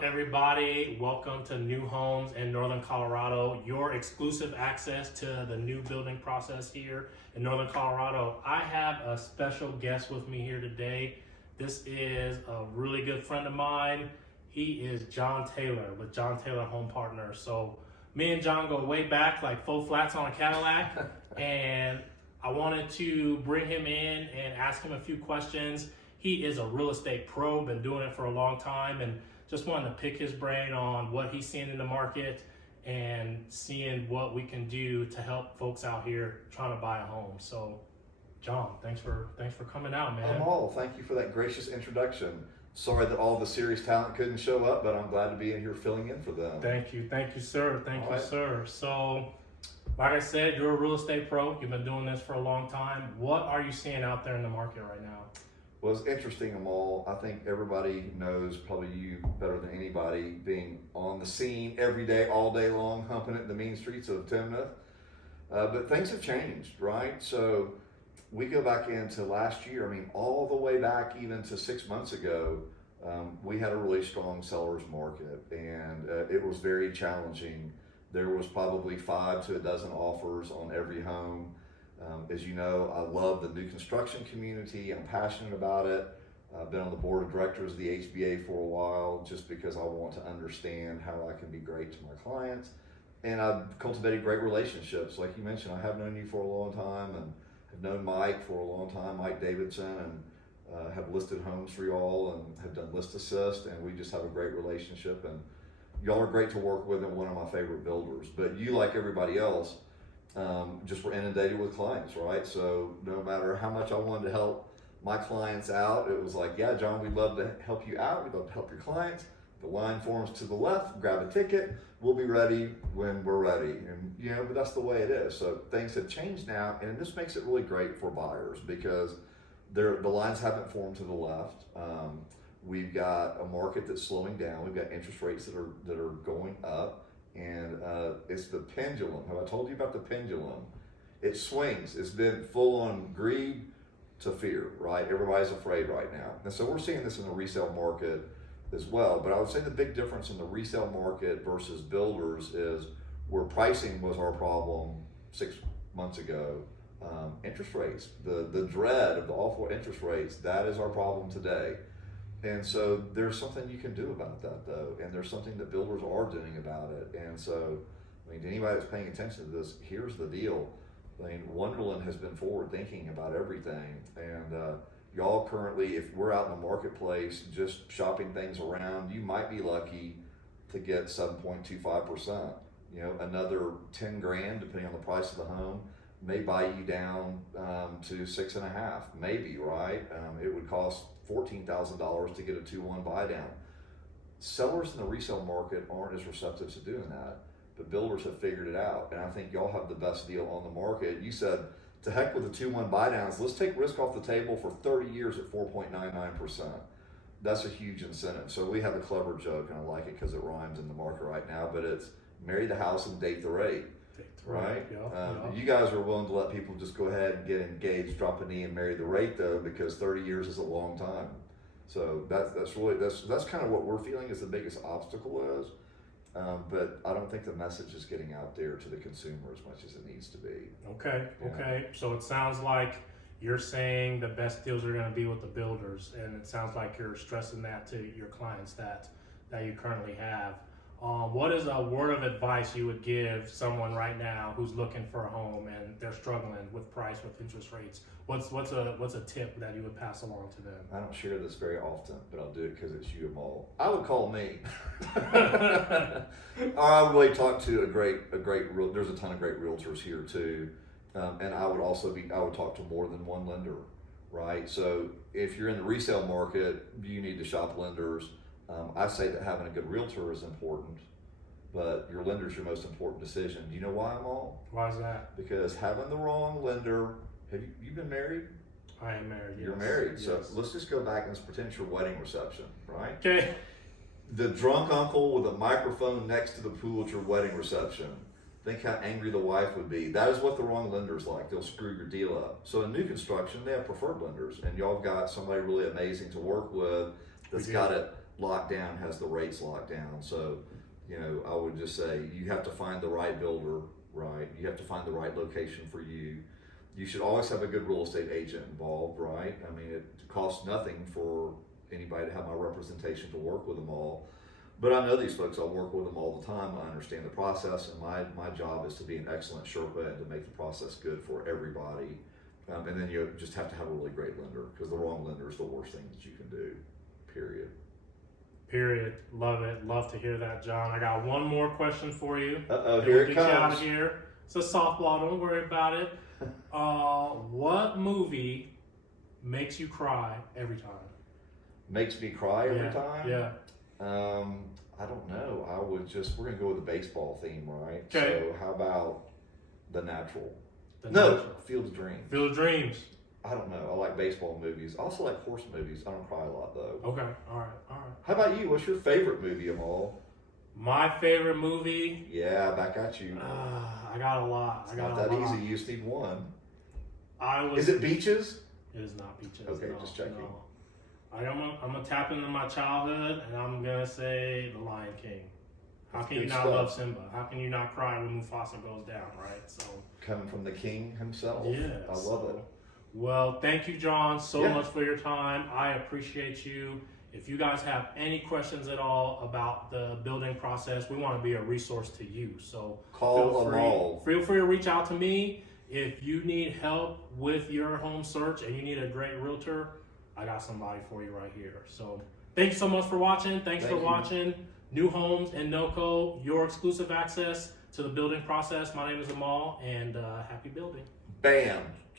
up, everybody? Welcome to New Homes in Northern Colorado, your exclusive access to the new building process here in Northern Colorado. I have a special guest with me here today. This is a really good friend of mine. He is John Taylor with John Taylor Home Partners. So me and John go way back, like full flats on a Cadillac, and I wanted to bring him in and ask him a few questions. He is a real estate pro, been doing it for a long time, and just wanted to pick his brain on what he's seeing in the market and seeing what we can do to help folks out here trying to buy a home. So, John, thanks for coming out, man. Amal, thank you for that gracious introduction. Sorry that all the serious talent couldn't show up, but I'm glad to be in here filling in for them. Thank you, sir. Thank you, sir. So, like I said, you're a real estate pro. You've been doing this for a long time. What are you seeing out there in the market right now? Well, it's interesting, Amal. I think everybody knows, probably you better than anybody, being on the scene every day, all day long, humping it in the mean streets of Timnath. But things have changed, right? So we go back into last year, I mean, all the way back even to 6 months ago, we had a really strong seller's market, and it was very challenging. There was probably 5 to a dozen offers on every home. As you know, I love the new construction community. I'm passionate about it. I've been on the board of directors of the HBA for a while just because I want to understand how I can be great to my clients. And I've cultivated great relationships. Like you mentioned, I have known you for a long time and have known Mike for a long time, Mike Davidson, and have listed homes for y'all and have done list assist, and we just have a great relationship. And y'all are great to work with and one of my favorite builders. But you, like everybody else, just were inundated with clients, right? So no matter how much I wanted to help my clients out, it was like, yeah, John, we'd love to help you out. We'd love to help your clients. The line forms to the left, grab a ticket. We'll be ready when we're ready. And, you know, but that's the way it is. So things have changed now, and this makes it really great for buyers because the lines haven't formed to the left. We've got a market that's slowing down. We've got interest rates that are going up. And it's the pendulum. Have I told you about the pendulum? It swings. It's been full on greed to fear, right? Everybody's afraid right now. And so we're seeing this in the resale market as well. But I would say the big difference in the resale market versus builders is where pricing was our problem 6 months ago. Interest rates, the dread of the awful interest rates, that is our problem today. And so there's something you can do about that, though, and there's something that builders are doing about it. And so, I mean, to anybody that's paying attention to this, here's the deal. I mean, Wonderland has been forward thinking about everything, and y'all currently, if we're out in the marketplace just shopping things around, you might be lucky to get 7.25%. You know, another 10 grand, depending on the price of the home, may buy you down to 6.5, maybe, right? It would cost $14,000 to get a 2-1 buy down. Sellers in the resale market aren't as receptive to doing that, but builders have figured it out, and I think y'all have the best deal on the market. You said, to heck with the 2-1 buy downs, let's take risk off the table for 30 years at 4.99%. That's a huge incentive. So we have a clever joke, and I like it because it rhymes in the market right now, but it's marry the house and date the rate. Right? Yeah. You guys are willing to let people just go ahead and get engaged, drop a knee, and marry the rate, though, because 30 years is a long time. So that's kind of what we're feeling is the biggest obstacle is. But I don't think the message is getting out there to the consumer as much as it needs to be. Okay. So it sounds like you're saying the best deals are going to be with the builders, and it sounds like you're stressing that to your clients that you currently have. What is a word of advice you would give someone right now who's looking for a home and they're struggling with price, with interest rates? What's a tip that you would pass along to them? I don't share this very often, but I'll do it because it's you, Amal. I would call me. I would really talk to a great. There's a ton of great realtors here too, and I would talk to more than one lender, right? So if you're in the resale market, you need to shop lenders. I say that having a good realtor is important, but your lender's your most important decision. Do you know why, Amal? Why is that? Because having the wrong lender, have you been married? I am married, yes. You're married, yes. So let's just go back and let's pretend it's your wedding reception, right? Okay. The drunk uncle with a microphone next to the pool at your wedding reception. Think how angry the wife would be. That is what the wrong lender's like. They'll screw your deal up. So in new construction, they have preferred lenders, and y'all have got somebody really amazing to work with that's got it locked down, has the rates locked down. So, you know, I would just say you have to find the right builder, right? You have to find the right location for you. You should always have a good real estate agent involved, right? I mean, it costs nothing for anybody to have my representation to work with them all. But I know these folks, I work with them all the time. I understand the process, and my job is to be an excellent Sherpa and to make the process good for everybody. And then you just have to have a really great lender, because the wrong lender is the worst thing that you can do, period. Period. Love it. Love to hear that, John. I got one more question for you. Uh-oh, Then here we'll it get you out comes. of here. It's a softball. Don't worry about it. What movie makes you cry every time? Makes me cry every Yeah, time? Yeah. I don't know. We're going to go with the baseball theme, right? Okay. So how about The Natural? The No, Natural. Field of Dreams. Field of Dreams. I don't know. I like baseball movies. I also like horse movies. I don't cry a lot, though. Okay. All right. How about you? What's your favorite movie, Amal? My favorite movie. Yeah, back at you. I got a lot. It's not that easy. You just need one. Is it Beaches? It is not Beaches. Okay, no, just checking. No. I'm gonna tap into my childhood, and I'm gonna say The Lion King. How can you Good not stuff. love Simba? How can you not cry when Mufasa goes down, right? So Coming from the king himself. yeah, I love it. Well, thank you, John, so Yeah. much for your time. I appreciate you. If you guys have any questions at all about the building process, we want to be a resource to you. So Call Amal. feel free to reach out to me. If you need help with your home search and you need a great realtor, I got somebody for you right here. So thanks so much for watching. Thanks for Thank you. watching New Homes and NoCo, your exclusive access to the building process. My name is Amal, and happy building. Bam.